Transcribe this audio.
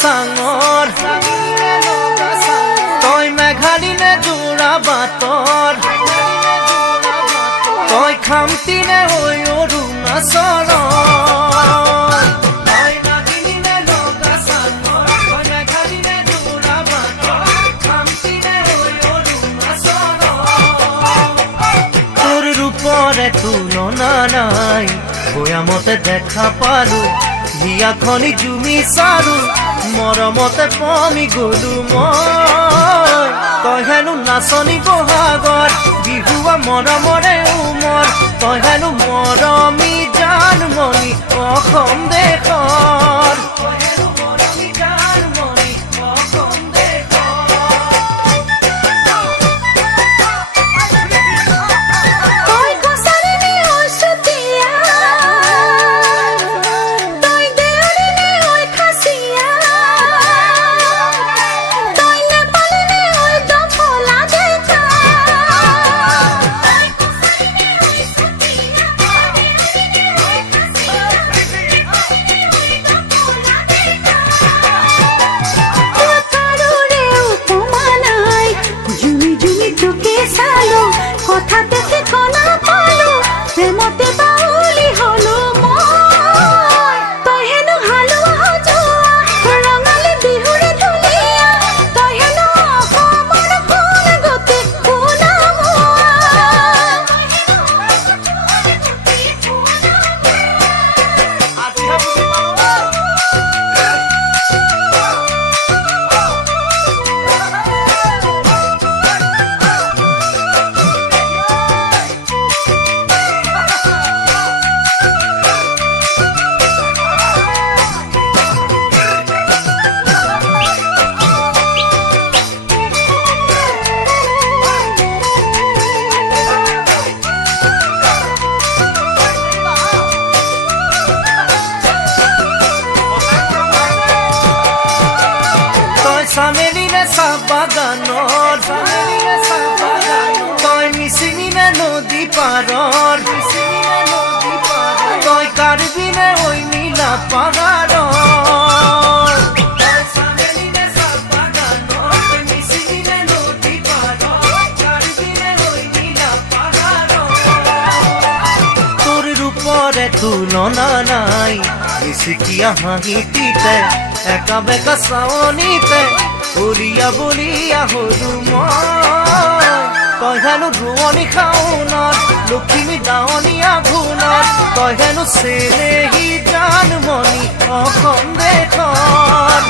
চাঙৰ তই মেঘালিনে যোৰা বাটৰ তই খামটিনে হৈ অৰুণাচলৰ তোৰ ৰূপৰে তুলনা নাই বয়ামতে দেখা পালো হিয়াখনি জুমি চালো মৰমতে পমি গলো মই তই হেনো নাচনি বহাগৰ বিহুৱা মৰমৰে উমৰ তই হেনো মৰমী জানমণি অসম দেশৰ কথাতে ঠিকনা পালো প্ৰেমতে বাউলি হলো মই তই হেনো হালোৱা সজোৱা ৰঙালী বিহুৰে ধুনীয়া তই হেনো অসমৰ ফুল গতি চামেলিনে চাহ বাগানৰ তই মিচিঙিনে নদী পাৰৰ তই কাৰ্বিনে ঐ নীলা পাহাৰৰ তোৰ ৰূপৰে তুলনা নাই বেছিকিয়া হাঁহিটিতে একা বেকা চাৱনিতে উৰিয়া বুলিয়া হলো মই তই হেনো ধুৱনি খাওনত লখিমী দাৱনী আঘোণত তই হেনো চেনেহী জানমণি অসম দেশৰ